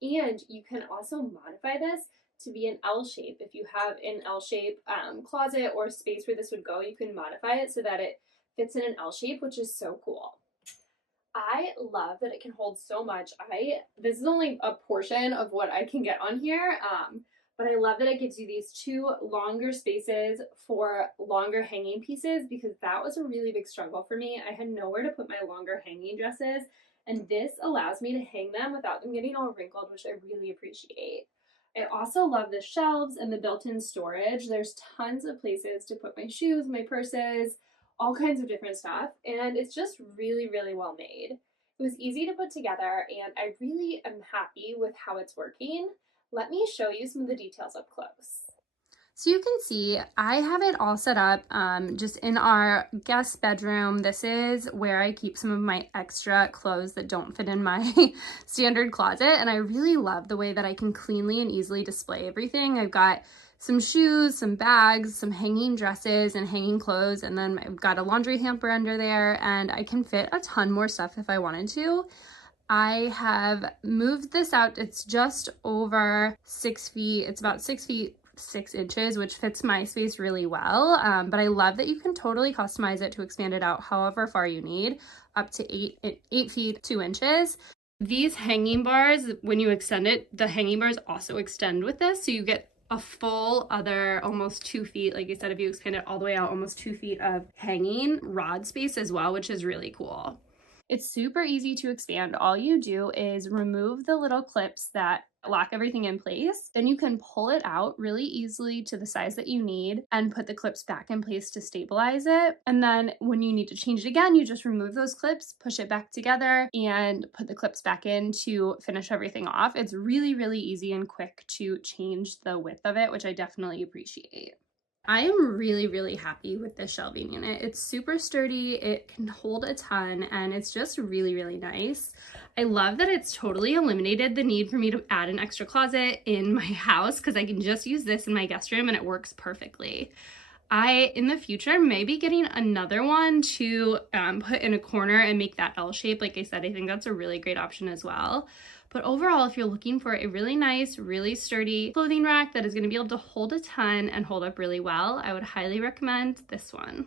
And you can also modify this to be an L shape. If you have an L shape closet or space where this would go, you can modify it so that it fits in an L shape, which is so cool. I love that it can hold so much. This is only a portion of what I can get on here, but I love that it gives you these two longer spaces for longer hanging pieces because that was a really big struggle for me. I had nowhere to put my longer hanging dresses, and this allows me to hang them without them getting all wrinkled, which I really appreciate. I also love the shelves and the built-in storage. There's tons of places to put my shoes, my purses, all kinds of different stuff, and it's just really, really well made. It was easy to put together, and I really am happy with how it's working. Let me show you some of the details up close. So you can see I have it all set up just in our guest bedroom. This is where I keep some of my extra clothes that don't fit in my standard closet. And I really love the way that I can cleanly and easily display everything. I've got some shoes, some bags, some hanging dresses and hanging clothes. And then I've got a laundry hamper under there and I can fit a ton more stuff if I wanted to. I have moved this out. It's just over 6 feet. It's about 6 feet 6 inches, which fits my space really well. But I love that you can totally customize it to expand it out however far you need, up to 8 feet 2 inches. These hanging bars, when you extend it, the hanging bars also extend with this, so you get a full other almost 2 feet. Like I said, if you expand it all the way out, almost 2 feet of hanging rod space as well, which is really cool. It's super easy to expand. All you do is remove the little clips that lock everything in place. Then you can pull it out really easily to the size that you need and put the clips back in place to stabilize it. And then when you need to change it again, you just remove those clips, push it back together, and put the clips back in to finish everything off. It's really, really easy and quick to change the width of it, which I definitely appreciate. I am really, really happy with this shelving unit. It's super sturdy, it can hold a ton, and it's just really, really nice. I love that it's totally eliminated the need for me to add an extra closet in my house because I can just use this in my guest room and it works perfectly. In the future, may be getting another one to put in a corner and make that L shape. Like I said, I think that's a really great option as well. But overall, if you're looking for a really nice, really sturdy clothing rack that is going to be able to hold a ton and hold up really well, I would highly recommend this one.